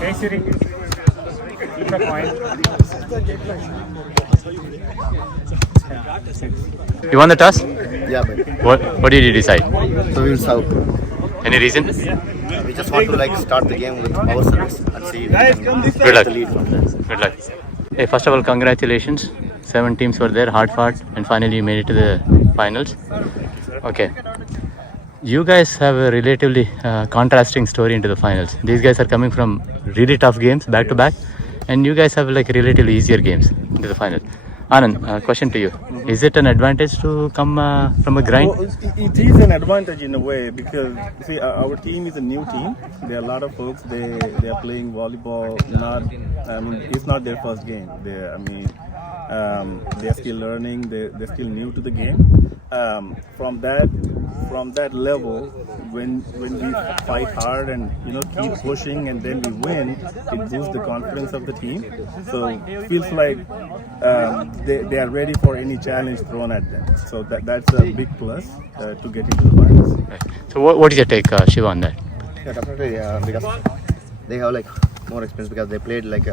Hey Siri, keep a point. You won the toss? Yeah, but What did you decide? so we'll serve. Any reason? We just want to like start the game with our service and see if we can Good take luck. the lead from there. Good luck. Hey, first of all, congratulations. 7 teams were there, hard fought, and finally you made it to the finals. Okay. You guys have a relatively contrasting story into the finals. These guys are coming from really tough games back to back, and you guys have like relatively easier games into the final. Anand, question to you. Is it an advantage to come from a grind? Well, it is an advantage in a way because see our team is a new team. There are a lot of folks they are playing volleyball. It's not their first game. They're still learning. They're still new to the game. From that level, when we fight hard and keep pushing and then we win, it boosts the confidence of the team. So it feels like they are ready for any challenge thrown at them. So that's a big plus to get into the finals. Right. So what is your take, Shiva, on that? Yeah, definitely. Because they have like more experience because they played like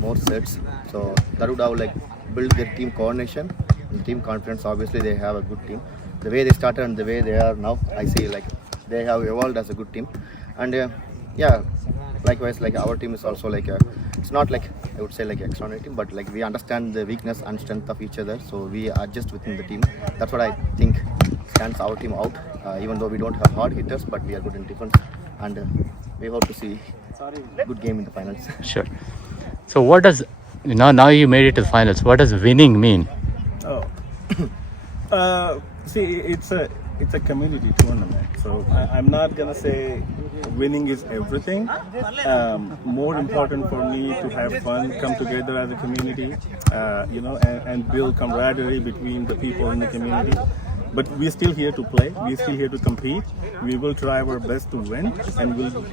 more sets. So that would have like built their team coordination and team confidence. Obviously, they have a good team. The way they started and the way they are now, I see like they have evolved as a good team. And yeah, likewise, like our team is also like it's not like I would say like extraordinary team, but like we understand the weakness and strength of each other. So we adjust within the team. That's what I think stands our team out. Even though we don't have hard hitters, but we are good in defense, and we hope to see good game in the finals. Sure. So what does now you made it to the finals? What does winning mean? Oh, see, it's a community tournament. So I'm not gonna say winning is everything. More important for me to have fun, come together as a community, and build camaraderie between the people in the community. But we're still here to play. We're still here to compete. We will try our best to win, and we'll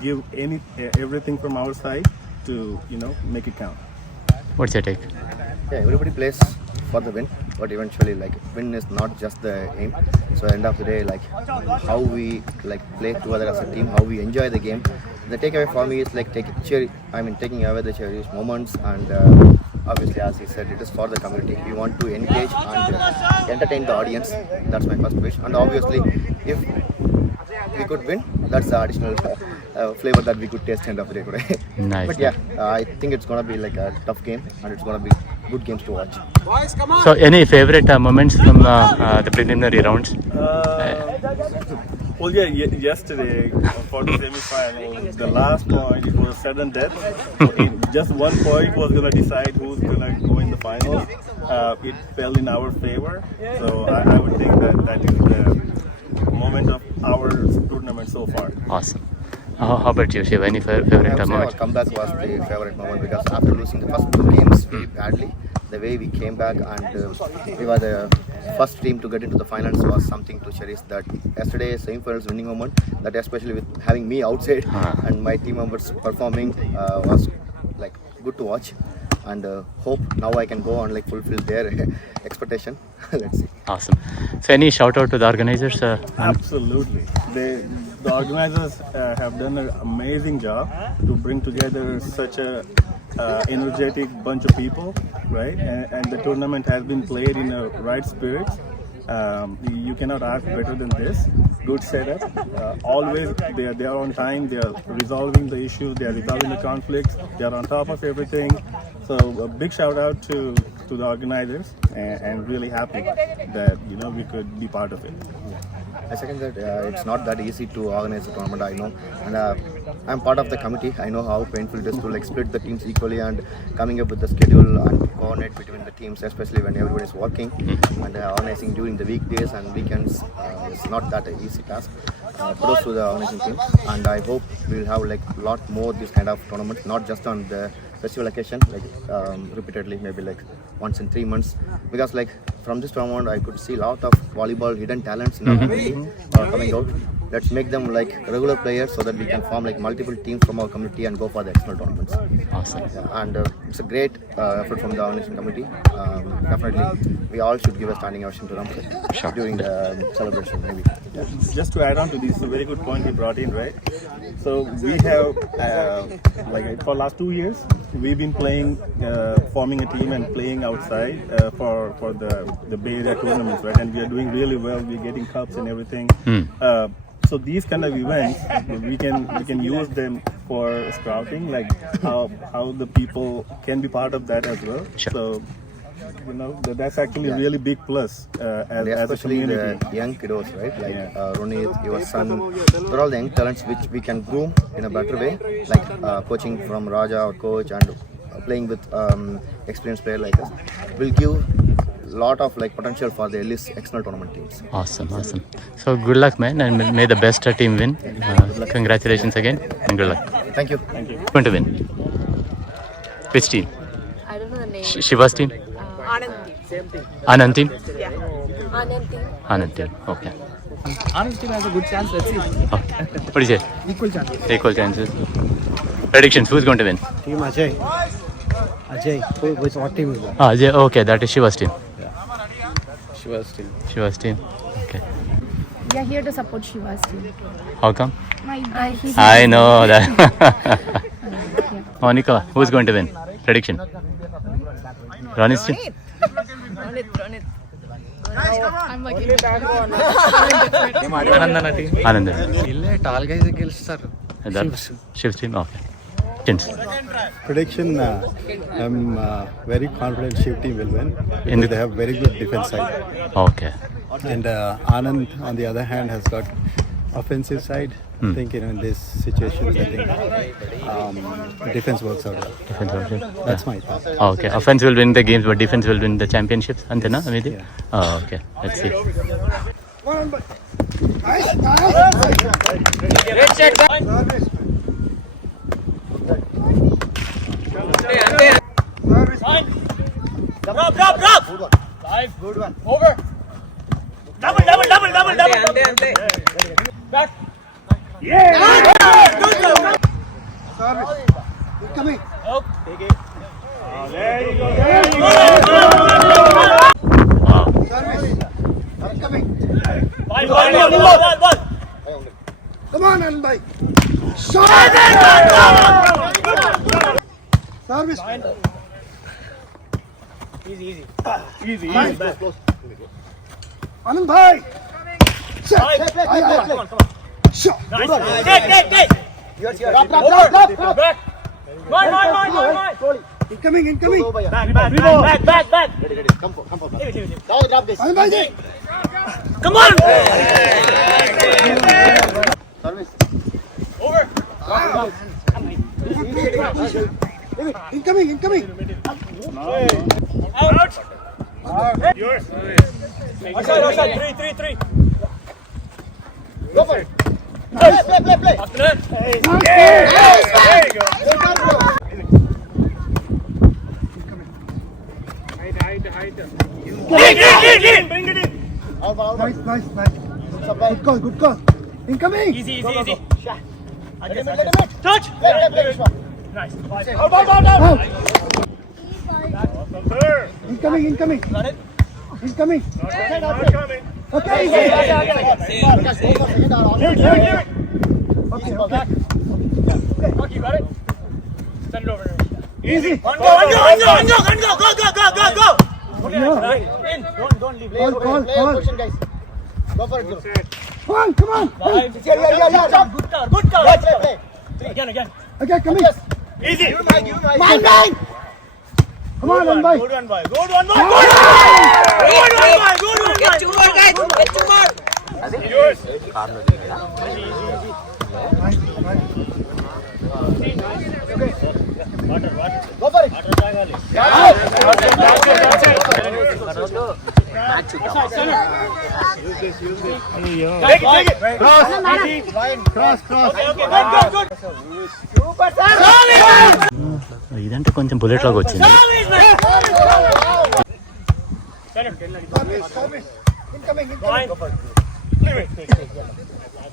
give everything from our side to make it count. What's your take? Yeah, everybody plays for the win, but eventually like win is not just the aim. So end of the day, like how we like play together as a team, how we enjoy the game. The takeaway for me is like taking away the cherished moments, and obviously as he said, it is for the community. We want to engage and entertain the audience. That's my first wish. And obviously, if we could win, that's the additional flavor that we could taste end of the day today. Nice. But yeah, I think it's gonna be like a tough game, and it's gonna be good games to watch. So any favorite moments from the preliminary rounds? Well, yeah, yesterday for the semi-final, the last point, it was sudden death. Just 1 point was going to decide who's going to go in the finals. It fell in our favor. So I would think that is the moment of our tournament so far. Awesome. How about you, Shiva? Any favorite I would say our moment? comeback was the favorite moment because after losing the first 2 games very badly, the way we came back and we were the first team to get into the finals was something to cherish. That yesterday's semi-finals winning moment, that especially with having me outside and my team members performing was like good to watch, and hope now I can go and like fulfill their expectation. Let's see. Awesome. So any shout out to the organizers? Absolutely. The organizers have done an amazing job to bring together such a energetic bunch of people, right? And the tournament has been played in a right spirit. You cannot ask better than this. Good setup. Always they are on time. They are resolving the issues. They are resolving the conflicts. They are on top of everything. So a big shout out to the organizers, and really happy that we could be part of it. I second that it's not that easy to organize a tournament, I know, and I'm part of the committee. I know how painful it is to like split the teams equally and coming up with the schedule and coordinate between the teams, especially when everyone is working, and organizing during the weekdays and weekends is not that an easy task. Kudos to the organizing team, and I hope we'll have like a lot more this kind of tournaments, not just on the festival occasion, like repeatedly, maybe like once in 3 months, because like from this tournament I could see a lot of volleyball hidden talents in our community coming out, let's make them like regular players so that we can form like multiple teams from our community and go for the external tournaments. Awesome. Yeah, and it's a great effort from the organization committee. Definitely, we all should give a standing ovation to them during the celebration, maybe. Yeah. Just to add on to this, a very good point he brought in, right? So we have, like for last 2 years, we've been playing, forming a team and playing outside for the Bay Area tournaments, right? And we are doing really well. We're getting cups and everything. So these kind of events, we can use them for scouting, like how the people can be part of that as well. Sure. So that's actually a really big plus as a Especially community. the young kiddos, right? Like Ronit, your son, they're all the young talents which we can groom in a better way, like coaching from Raja, our coach, and playing with experienced player like us will give lot of like potential for the Ellis external tournament teams. Awesome. So good luck, man, and may the best team win. Congratulations again, and good luck. Thank you. Going to win. Which team? I don't know the name. Shiva's team? Anand team. Anand team? Yeah. Anand team. Anand team. Okay. Anand team has a good chance. Let's see. Okay. What do you say? Equal chances. Equal chances. Predictions. Who's going to win? Team Ajay. Ajay. Which what team is that? Ah, yeah, okay. That is Shiva's team. Shiva's team. Shiva's team. Okay. We are here to support Shiva's team. How come? He's I know that. Monica, who's going to win? Prediction. Ronit's team? Ronit. I'm like Anandana team. Anand. ఇల్లే tall guys గెలుస్తారు. Shiv's team. Okay. Chins. Prediction, I'm very confident Shiv team will win In because the- they have very good defense side. Okay. And Anand, on the other hand, has got offensive side. I think in this situation, I think defense works out well. Defense also. That's my thought. Okay. Offense will win the games, but defense will win the championships. Antena, Amidi? Oh, okay. Let's see. Wow. ఇదంటే కొంచెం bullet లాగా వచ్చింది.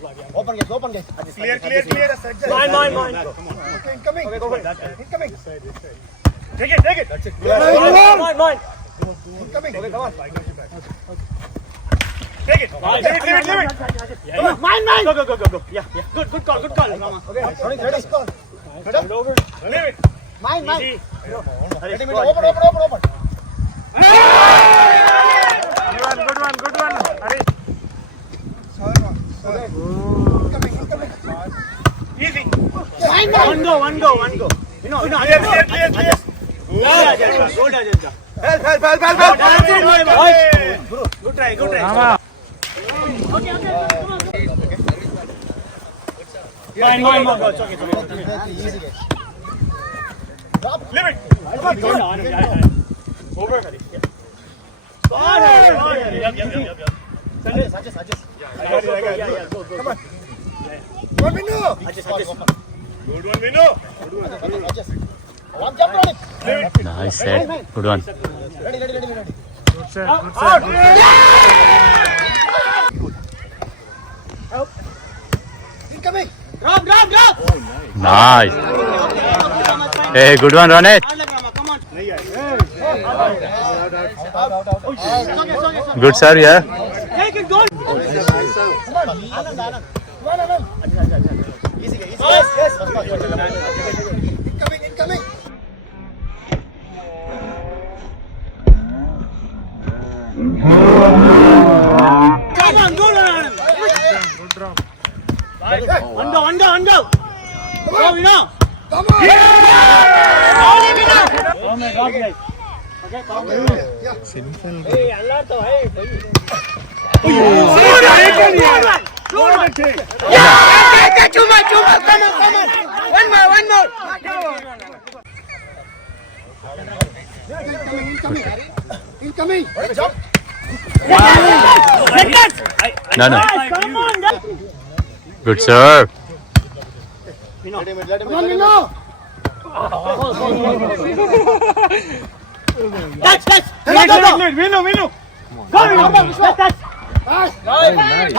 Open guys, open guys. Clear. Mine. Okay, incoming. Okay, go for it. Incoming. Take it. That's it. Mine. Incoming. Okay, come on. Take it. Leave it. Mine. Go. Yeah. Good call. Okay, ready. Leave it. Mine. Easy. Ready, open. Good one. Hurry. Incoming. Easy. One go. Clear. Help. Good try. Mine. It's okay. Easy guys. Leave it. Over. Adjust. I got it. Come on. 1 minute. Good one, Minu. Adjust. One jump on it. Nice set. Good one. Ready. Incoming. Drop. Nice. Hey, good one, Ronit. Good serve, yeah. Take it, go. Come on. Easy. Yes. Incoming. Come on, good one. One go. Go, Minu. Come on. Oh my God, guys. Incoming. Jump. No. Come on, guys. Good serve. Come on, Minu. Touch. Go. Minu. Go. Touch.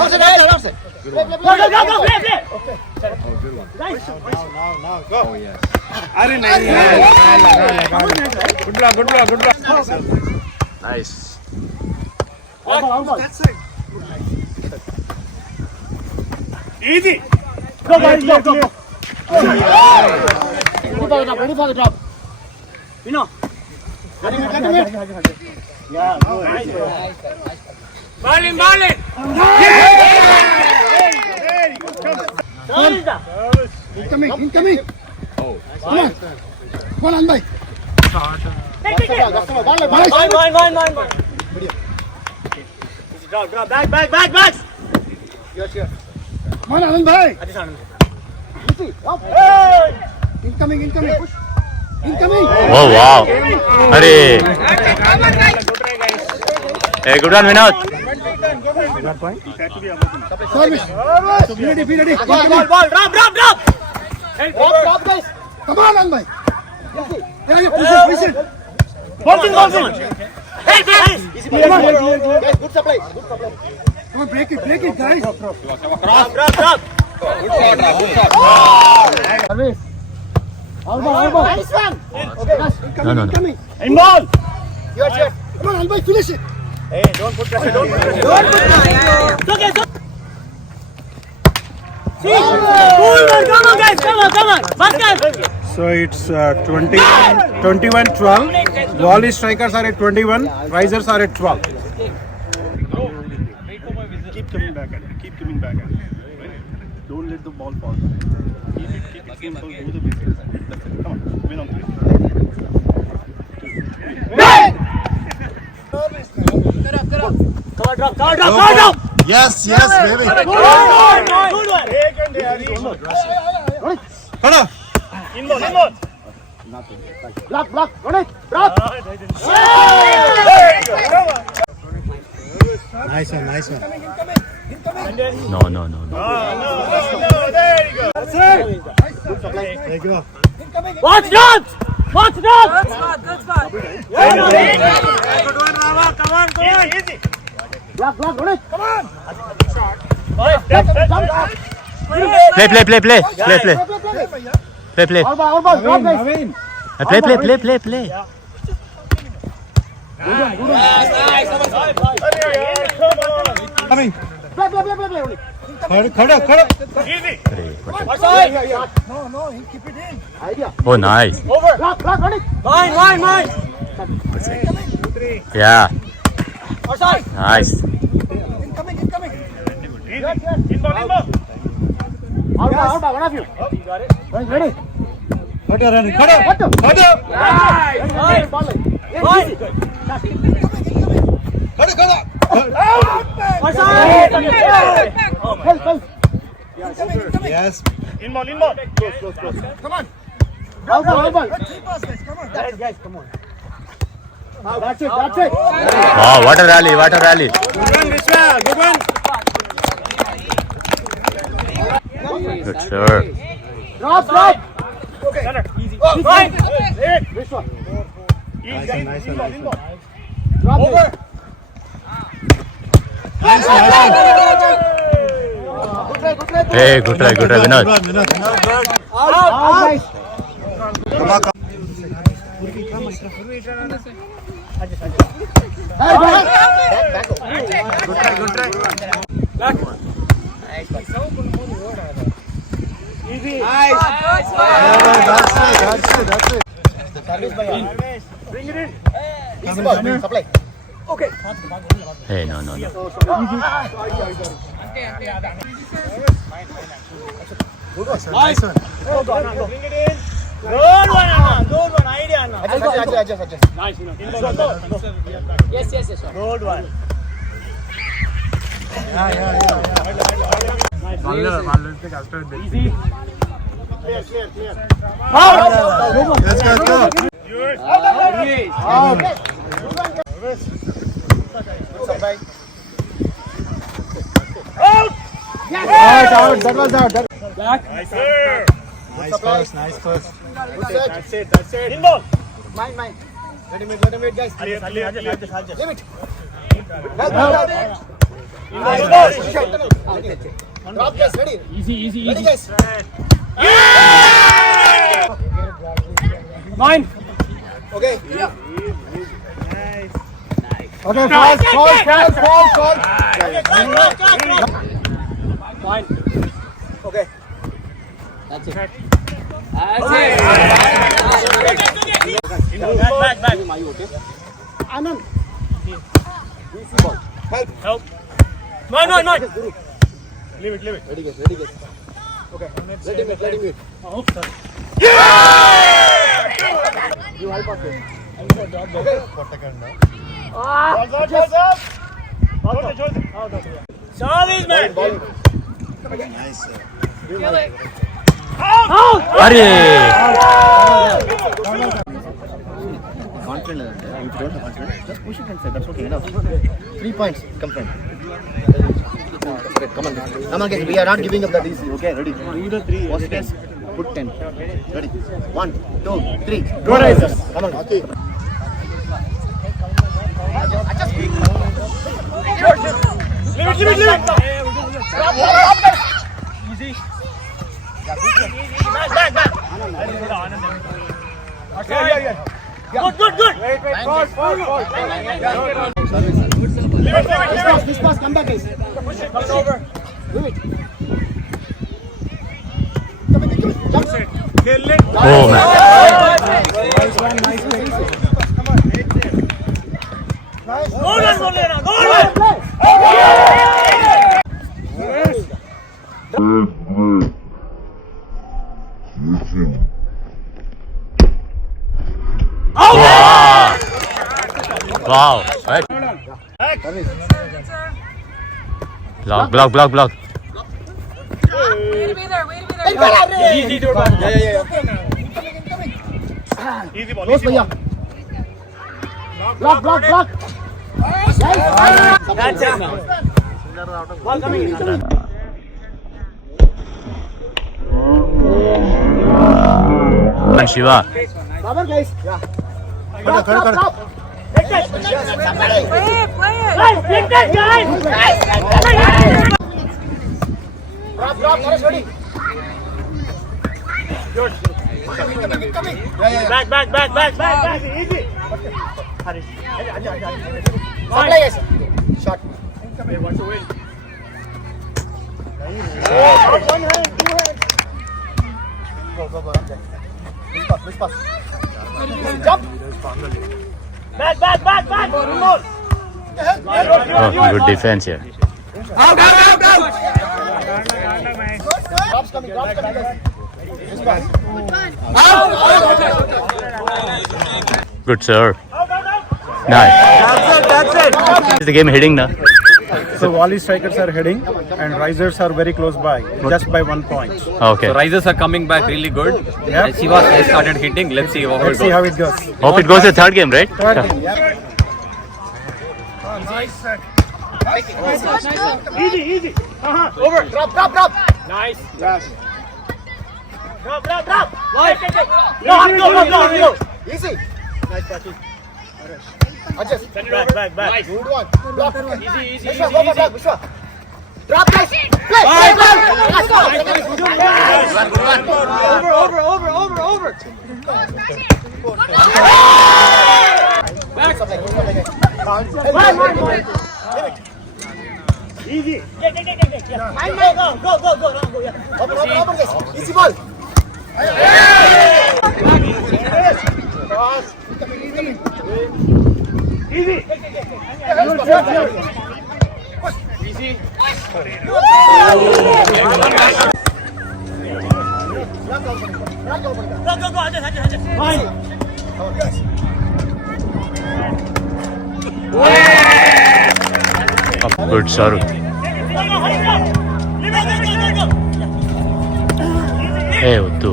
Outside. Go. Play. Nice. Easy. Go, guys. Go. Ready for the drop. Minu. Yeah. Marlin. Incoming. Oh. Come on, Anbhai. Take it. Mine. Drop. Back. Sure. Come on, Anbhai. Incoming. Push. Incoming. Oh, wow. Hurry. Hey, good one, Vinod. Service. Be ready. Ball. Drop. Drop, guys. Come on, Anbhai. Hey, push it. Bouncing. Hey, guys. Come on. Guys, good supply. Come on, break it, guys. Drop. Service. Elbow. Nice one. Okay. No. Incoming. In ball. Your shot. Come on, Anbhai, finish it. Hey, don't put pressure. Okay. See? Cool, man. Come on, guys. Come on. Basket. So it's 21-12. Volley strikers are at 21. Risers are at 12. Keep coming back at it. Right? Don't let the ball fall. Keep it simple. Do the business. That's it. Come on. Win on 3. Cover drop. Yes, baby. Good one. In ball. Block. Run it. Drop. Nice one. No. No, there you go. That's it. There you go. Watch not. Good spot. Good one, Rama. Come on. Easy. Block. Run it. Come on. Play. Play. Oh, nice. Mine. Yeah. Nice. Yes. Wow, what a rally. Good one. Good, sir. Nice one. Hey, good try, Vinod. Supply. Hey, no. Nice one. Good one, idea, Anna. Adjust. Nice. Yes. Good one. Easy. Clear. Let's go. Out. That was out. Back. Nice, sir. Nice first. That's it. In ball. Mine. Let him wait, guys. Clear. Leave it. Drop, guys. Ready. Easy. Ready, guys. Mine. Okay. Okay, fast. Mine. Okay. Back. Anand. Help. Mine. Leave it. Ready, guys. Okay. Let him wait. Oh, sorry. You help us. Okay. Sorry, man. Ball. Nice, sir. Arey! Confident. If you don't have confidence, just push it inside. That's okay. Enough. 3 points. Come front. Okay, come on, guys. We are not giving up that easy. Okay, ready? 2 to 3. First 10. Put 10. Ready? 1, 2, 3. Go, Risers. Come on. Okay. Leave it. Easy. Back. Okay. Good. Wait. Fall. This pass. Come back, guys. Push it over. Move it. Kill it. Oh, man. Nice one. Good one. Wow. Right. Block. Easy to back. Easy ball. Close, Bhaiya. Block. That's it now. Ball coming. And Shiva. Baba, guys. Yeah. Drop. Play it. Back. Easy. Shot. One hand, two hands. Go. Which pass? Jump. Back. One more. Oh, good defense here. Out. Drops coming. Good serve. Nice. That's it. Is the game heading now? So Wally strikers are heading and risers are very close by, just by 1 point. Okay. So risers are coming back really good. Yeah. And Shivas has started hitting. Let's see how it Let's see goes. how it goes. Hope it goes to the third game, right? Third game, yeah. Easy. Over. Drop. Nice. Yes. Drop. Live. Go. Easy. Nice catching. Adjust. Back. Good one. Block. Easy. Vishwa, go for block. Vishwa. Drop. Play. Over. Easy. Go. Easy ball. Easy. Good serve. Hey, Uttu.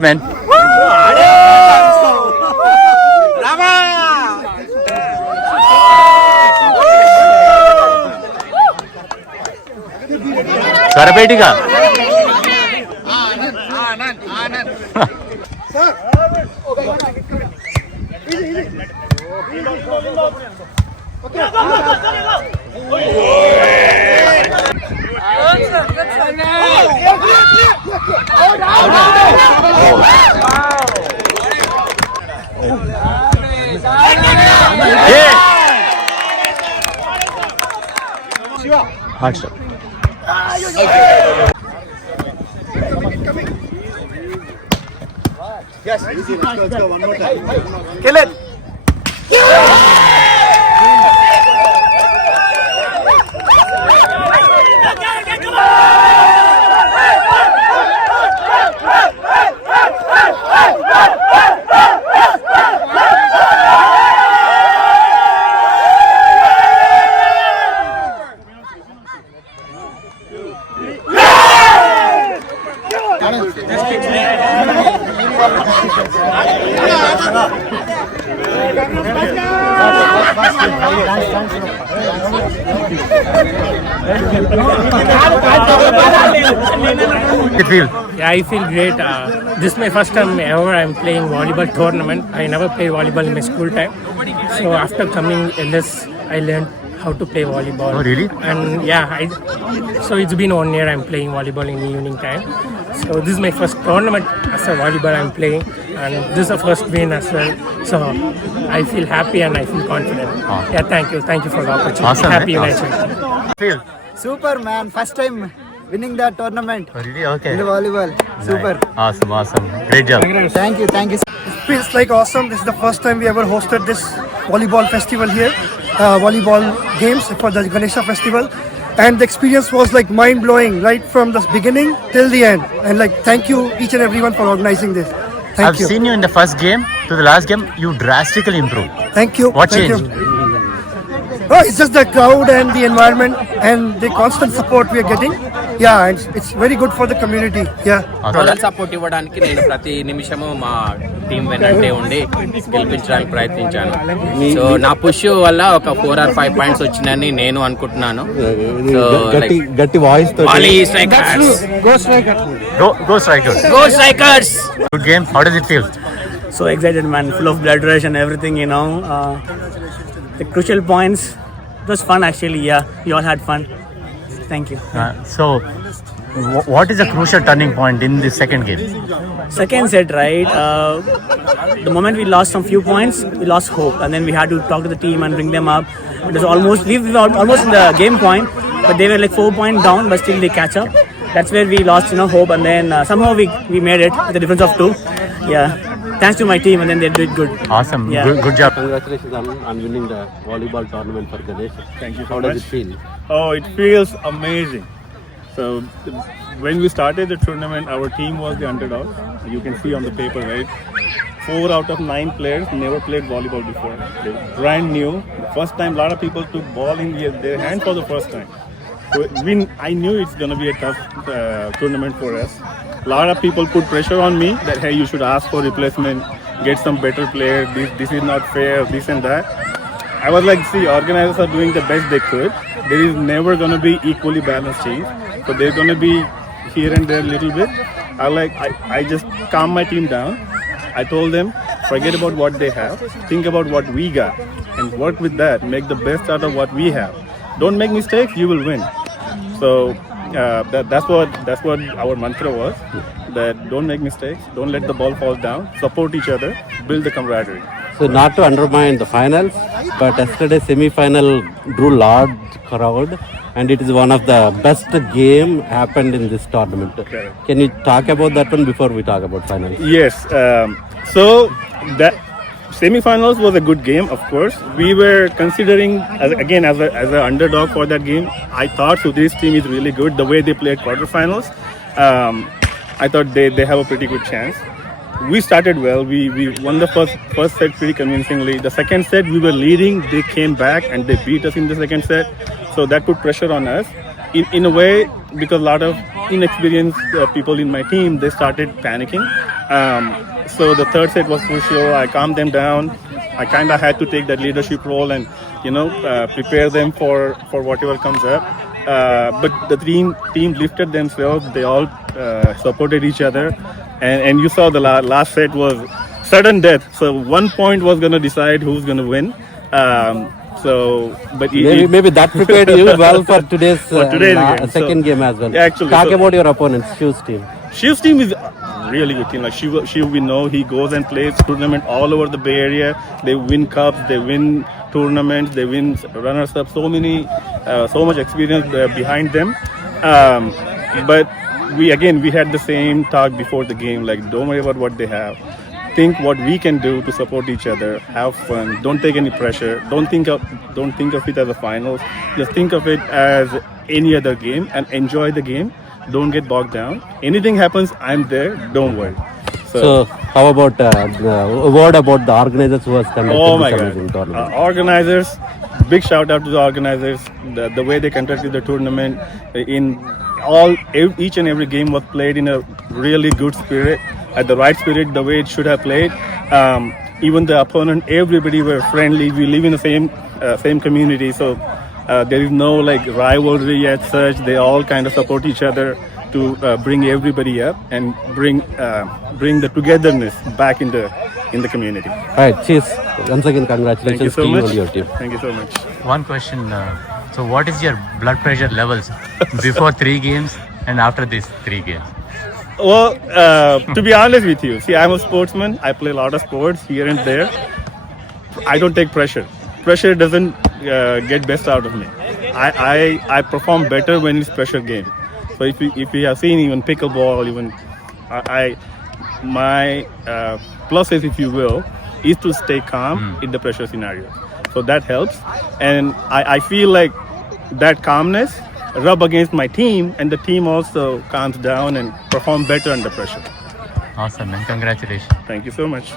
Man. Karapetiga. Hard stop. Yes. Easy. Let's go. One more time. Kill it. It feel? Yeah, I feel great. This is my first time ever I'm playing volleyball tournament. I never played volleyball in my school time. So after coming LS, I learned how to play volleyball. Oh, really? And yeah, so it's been 1 year I'm playing volleyball in the evening time. So this is my first tournament as a volleyball I'm playing, and this is the first win as well. So I feel happy and I feel confident. Oh. Yeah, thank you for the opportunity. Awesome, Happy man. United. Feel? Super, man. First time winning the tournament Oh, really? Okay. in the volleyball. Super. Nice. Awesome. Great job. Thank you. Feels like awesome. This is the first time we ever hosted this volleyball festival here, volleyball games for the Ganesha festival, and the experience was like mind blowing right from the beginning till the end. And like, thank you each and everyone for organizing this. Thank I've you. seen you in the first game. to the last game, you drastically improved. Thank you. What Thank changed? you. Oh, it's just the crowd and the environment and the constant support we are getting. Yeah, it's very good for the community. Yeah. Product support ఇవ్వడానికి నేను ప్రతి నిమిషము మా team వెనంటే ఉండి గెలిపించడానికి ప్రయత్నించాను. So నా push వల్ల ఒక 4 or 5 పాయింట్స్ వచ్చినాయని నేను అనుకుంటున్నాను. సో గట్టి వాయిస్ తో Go Strikers. Go Strikers. Good game. How does it feel? So excited, man. Full of blood rush and everything, you know. The crucial points. It was fun, actually. Yeah, we all had fun. Thank you. So, what is a crucial turning point in the second game? Second set, right? The moment we lost some few points, we lost hope, and then we had to talk to the team and bring them up. It was almost we were almost in the game point, but they were like 4 points down, but still they catch up. That's where we lost, hope, and then somehow we made it with a difference of 2. Yeah, thanks to my team, and then they did good. Awesome. Yeah. Good job. Congratulations on winning the volleyball tournament for Ganesh. Thank you so How much. does it feel? Oh, it feels amazing. So when we started the tournament, our team was the underdog. You can see on the paper, right? 4 out of 9 players never played volleyball before. They were brand new. The first time, a lot of people took ball in their hand for the first time. So I knew it's going to be a tough tournament for us. A lot of people put pressure on me that, hey, you should ask for replacement, get some better player, this is not fair, this and that. I was like, see, organizers are doing the best they could. There is never going to be equally balanced team. So they're going to be here and there a little bit. I just calmed my team down. I told them, forget about what they have, think about what we got and work with that, make the best out of what we have. Don't make mistakes, you will win. So that's what our mantra was, that don't make mistakes, don't let the ball fall down, support each other, build the camaraderie. So not to undermine the finals, but yesterday semi-final drew large crowd, and it is one of the best game happened in this tournament. Okay. Can you talk about that one before we talk about finals? Yes, so that semi-finals was a good game, of course. We were considering, as an underdog for that game. I thought Sudhir's team is really good. The way they played quarterfinals, I thought they have a pretty good chance. We started well. We won the first set pretty convincingly. The second set we were leading. They came back and they beat us in the second set. So that put pressure on us. In a way, because a lot of inexperienced people in my team, they started panicking. So the third set was crucial. I calmed them down. I kind of had to take that leadership role and prepare them for whatever comes up. But the team lifted themselves. They all supported each other. And you saw the last set was sudden death. So 1 point was going to decide who's going to win. Maybe that prepared you well for today's game. Second game as well. Actually, talk about your opponents, Shiv's team. Shiv's team is a really good team. Like Shiv, we know he goes and plays tournament all over the Bay Area. They win cups, they win tournaments, they win runners-up. So much experience behind them. But we had the same talk before the game. Like, don't worry about what they have. Think what we can do to support each other. Have fun. Don't take any pressure. Don't think of it as a finals. Just think of it as any other game and enjoy the game. Don't get bogged down. Anything happens, I'm there. Don't worry. So how about a word about the organizers who has conducted this amazing tournament? Organizers, big shout out to the organizers. The way they conducted the tournament, each and every game was played in a really good spirit, at the right spirit, the way it should have played. Even the opponent, everybody were friendly. We live in the same community, so there is no rivalry as such. They all kind of support each other to bring everybody up and bring the togetherness back in the community. All right, cheers. Once again, congratulations. Thank you so much. On your team. Thank you so much. One question. So what is your blood pressure levels before 3 games and after these 3 games? Well, to be honest with you, see, I'm a sportsman. I play a lot of sports here and there. I don't take pressure. Pressure doesn't get best out of me. I perform better when it's pressure game. So if you have seen even pickleball, my pluses, if you will, is to stay calm in the pressure scenario. So that helps, and I feel like that calmness rub against my team, and the team also calms down and perform better under pressure. Awesome, man. Congratulations. Thank you so much.